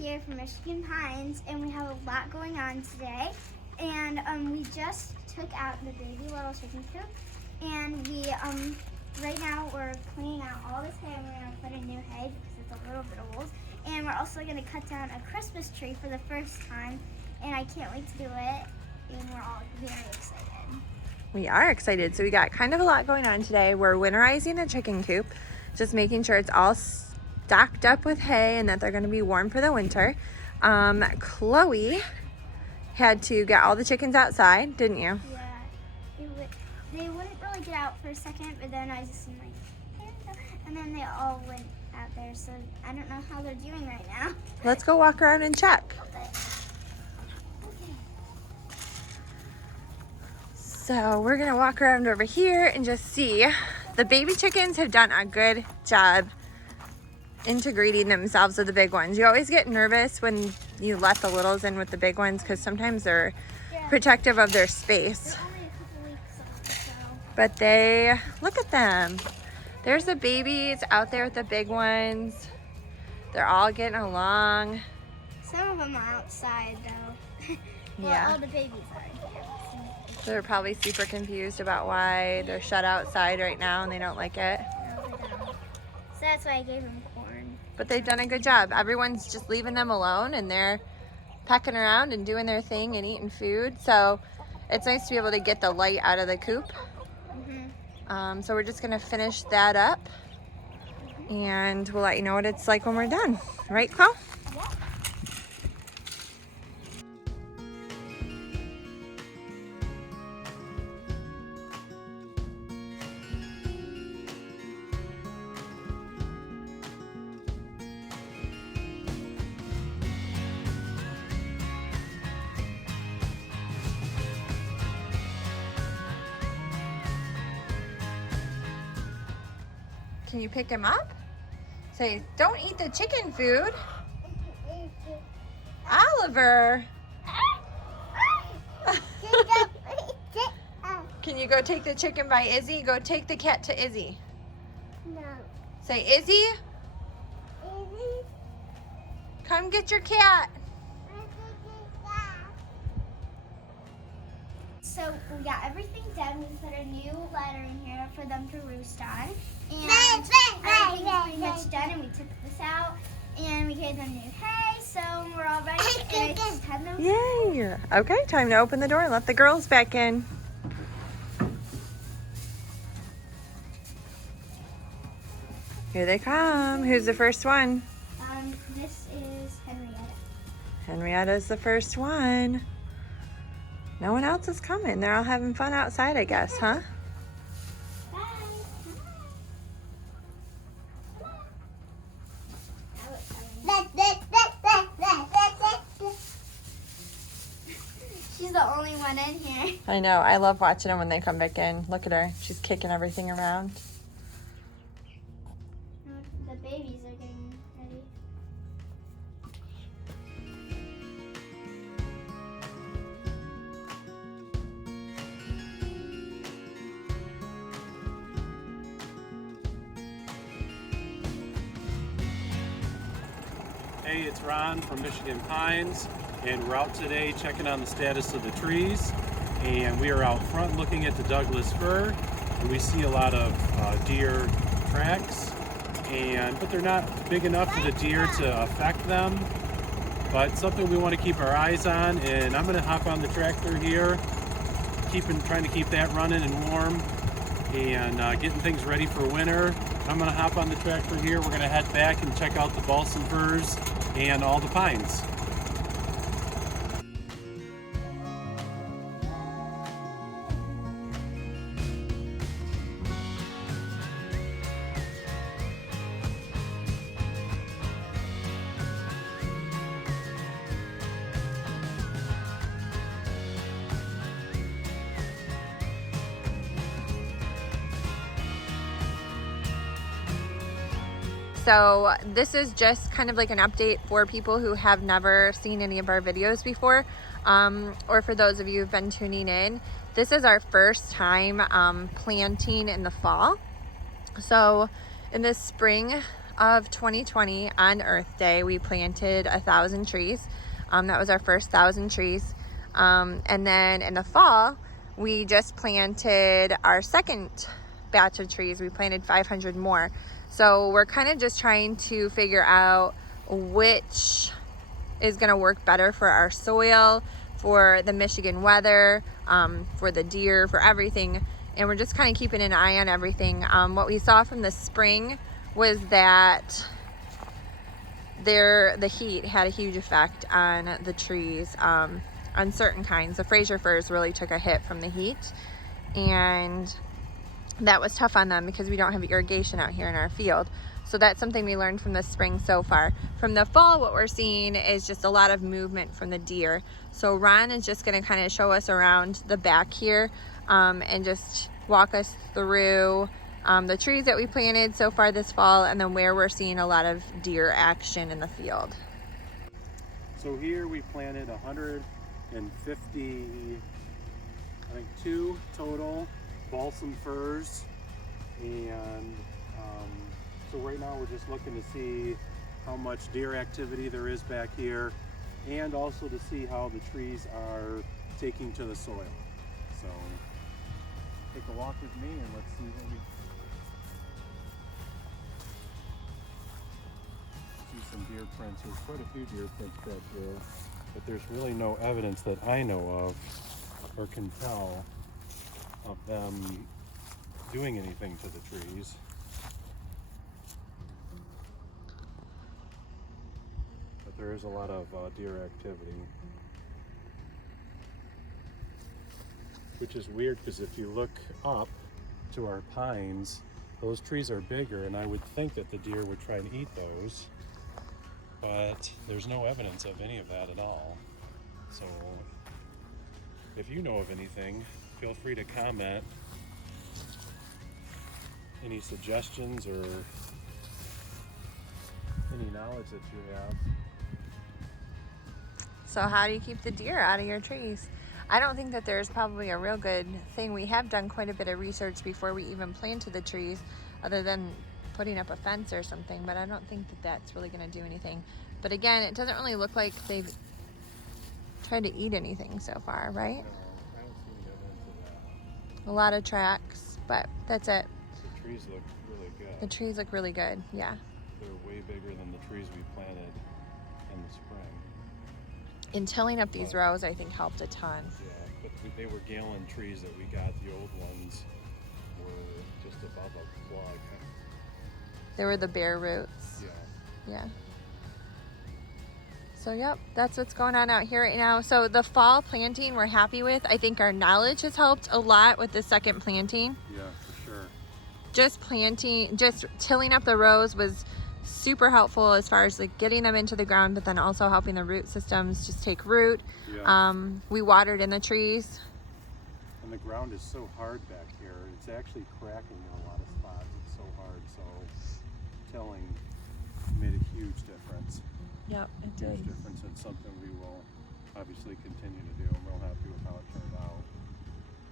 here from Michigan Pines, and we have a lot going on today. And we just took out the baby little chicken coop, and we right now we're cleaning out all this hay, and we're gonna put in new hay because it's a little bit old. And we're also gonna cut down a Christmas tree for the first time, and I can't wait to do it. And we're all very excited. We are excited. So we got kind of a lot going on today. We're winterizing a chicken coop, just making sure it's all stocked up with hay and that they're going to be warm for the winter. Chloe had to get all the chickens outside, didn't you? Yeah, they wouldn't really get out for a second, but then I just like, and then they all went out there. So I don't know how they're doing right now. Let's go walk around and check. So we're gonna walk around over here and just see. The baby chickens have done a good job integrating themselves with the big ones. You always get nervous when you let the littles in with the big ones because sometimes they're protective of their space. They're only a couple weeks old, so. But they, look at them. There's the babies out there with the big ones. They're all getting along. Some of them are outside though. Well, Yeah. all the babies are. They're probably super confused about why they're shut outside right now and they don't like it. No, they don't. So that's why I gave them corn. But they've done a good job. Everyone's just leaving them alone and they're pecking around and doing their thing and eating food. So it's nice to be able to get the light out of the coop. So we're just gonna finish that up and we'll let you know what it's like when we're done. Right, Chloe? Yeah. Can you pick him up? Say, don't eat the chicken food. Oliver. Can you go take the chicken by Izzy? Go take the cat to Izzy. No. Say, Izzy, come get your cat. So we got everything done. We put a new ladder in here for them to roost on. And everything's pretty much done, and we took this out and we gave them new hay, so we're all ready. And it's time to Yay. Okay, time to open the door and let the girls back in. Here they come. Who's the first one? This is Henrietta. Henrietta's the first one. No one else is coming. They're all having fun outside, I guess, huh? Bye. She's the only one in here. I know. I love watching them when they come back in. Look at her. She's kicking everything around. The babies are getting ready. Hey, it's Ron from Michigan Pines, and we're out today checking on the status of the trees. And we are out front looking at the Douglas fir, and we see a lot of deer tracks, but they're not big enough for the deer to affect them. But something we want to keep our eyes on, and I'm going to hop on the tractor here, trying to keep that running and warm, and getting things ready for winter. I'm going to hop on the tractor here. We're going to head back and check out the balsam firs and all the pines. So this is just kind of like an update for people who have never seen any of our videos before, or for those of you who've been tuning in. This is our first time planting in the fall. So in the spring, of 2020 on Earth Day, we planted 1,000 trees. That was our first 1,000 trees. And then in the fall, we just planted our second batch of trees. We planted 500 more. So we're kind of just trying to figure out which is going to work better for our soil, for the Michigan weather, for the deer, for everything. And we're just kind of keeping an eye on everything. What we saw from the spring was that the heat had a huge effect on the trees, on certain kinds. The Fraser Firs really took a hit from the heat, and that was tough on them because we don't have irrigation out here in our field. So that's something we learned from the spring so far. From the fall, what we're seeing is just a lot of movement from the deer. So Ron is just going to kind of show us around the back here, and just walk us through the trees that we planted so far this fall, and then where we're seeing a lot of deer action in the field. So here we planted 150, I think 2 total Balsam Firs, and so right now we're just looking to see how much deer activity there is back here, and also to see how the trees are taking to the soil. So take a walk with me and let's see what we see. Some deer prints. There's quite a few deer prints back here, but there's really no evidence that I know of or can tell of them doing anything to the trees. But there is a lot of deer activity, which is weird because if you look up to our pines, those trees are bigger, and I would think that the deer would try and eat those, but there's no evidence of any of that at all. So if you know of anything, feel free to comment any suggestions or any knowledge that you have. So how do you keep the deer out of your trees? I don't think that there's probably a real good thing. We have done quite a bit of research before we even planted the trees, other than putting up a fence or something, but I don't think that that's really going to do anything. But again, it doesn't really look like they've tried to eat anything so far, right? No, I don't see any evidence of that. A lot of tracks, but that's it. The trees look really good. The trees look really good, yeah. They're way bigger than the trees we planted in the spring. And tilling up these rows, I think, helped a ton. Yeah, but they were gallon trees that we got. The old ones were just above a plug. They were the bare roots. Yeah. Yeah. So yep, that's what's going on out here right now. So the fall planting we're happy with. I think our knowledge has helped a lot with the second planting. Yeah, for sure. Just tilling up the rows was super helpful as far as like getting them into the ground, but then also helping the root systems just take root. Yeah. We watered in the trees. And the ground is so hard back here. It's actually cracking in a lot of spots. It's so hard. So tilling made a huge difference. Yep, it Huge difference, and something we will obviously continue to do. I'm real happy with how it turned out.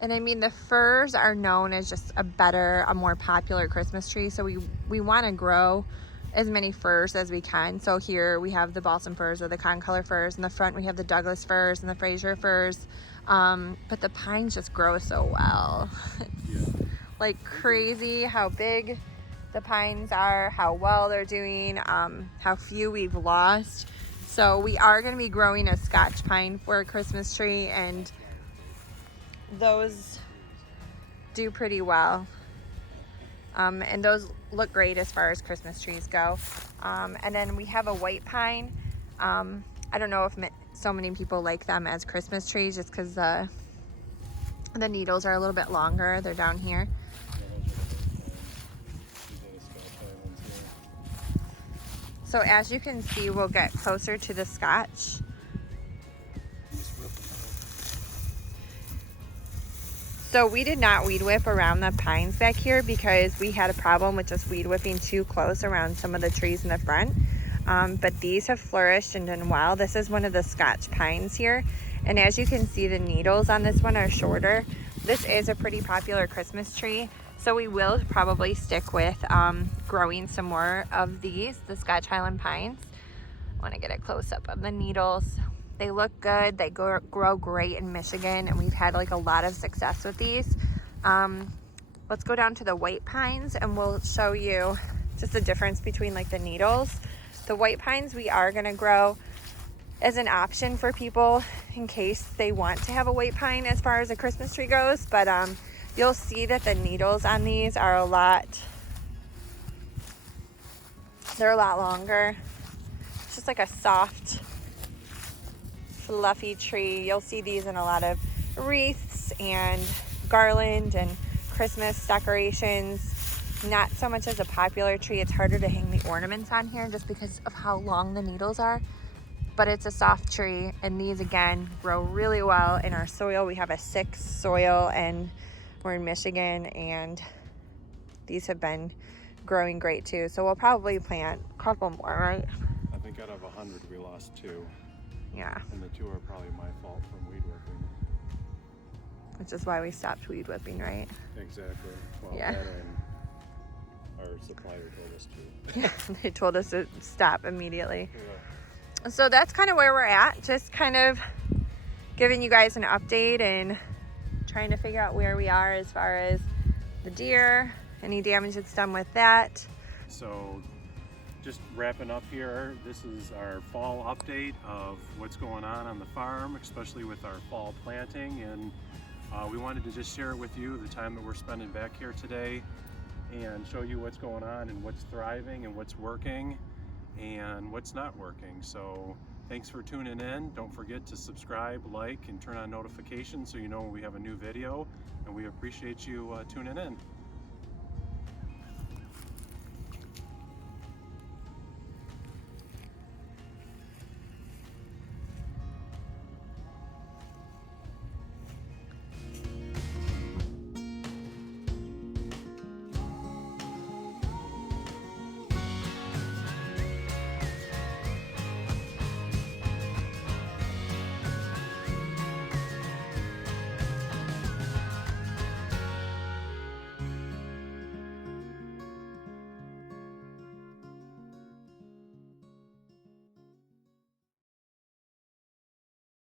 And I mean, the firs are known as just a more popular Christmas tree. So we want to grow as many firs as we can. So here we have the Balsam Firs or the Concolor Firs. In the front we have the Douglas Firs and the Fraser Firs. But the pines just grow so well. It's like crazy how big the pines are, how well they're doing, how few we've lost. So we are going to be growing a Scotch pine for a Christmas tree, and those do pretty well. And those look great as far as Christmas trees go. And then we have a white pine. I don't know if so many people like them as Christmas trees just because the needles are a little bit longer. They're down here. So as you can see, we'll get closer to the Scotch. So we did not weed whip around the pines back here because we had a problem with just weed whipping too close around some of the trees in the front. But these have flourished and done well. This is one of the Scotch pines here. And as you can see, the needles on this one are shorter. This is a pretty popular Christmas tree. So we will probably stick with growing some more of these, the Scotch Pines. I want to get a close-up of the needles. They look good. They grow great in Michigan, and we've had like a lot of success with these. Let's go down to the white pines and we'll show you just the difference between like the needles. The white pines we are going to grow as an option for people in case they want to have a white pine as far as a Christmas tree goes, but you'll see that the needles on these are they're a lot longer. It's just like a soft, fluffy tree. You'll see these in a lot of wreaths and garland and Christmas decorations. Not so much as a popular tree. It's harder to hang the ornaments on here just because of how long the needles are. But it's a soft tree, and these again grow really well in our soil. We have a 6 soil and we're in Michigan, and these have been growing great too. So we'll probably plant a couple more, right? I think out of 100 we lost 2. Yeah. And the 2 are probably my fault from weed whipping. Which is why we stopped weed whipping, right? Exactly. Well, Yeah. that and our supplier told us to. Yeah, they told us to stop immediately. Yeah. So that's kind of where we're at. Just kind of giving you guys an update and trying to figure out where we are as far as the deer, any damage that's done with that. So just wrapping up here, this is our fall update of what's going on the farm, especially with our fall planting, and we wanted to just share it with you, the time that we're spending back here today, and show you what's going on and what's thriving and what's working and what's not working. So thanks for tuning in. Don't forget to subscribe, like, and turn on notifications so you know when we have a new video, and we appreciate you tuning in.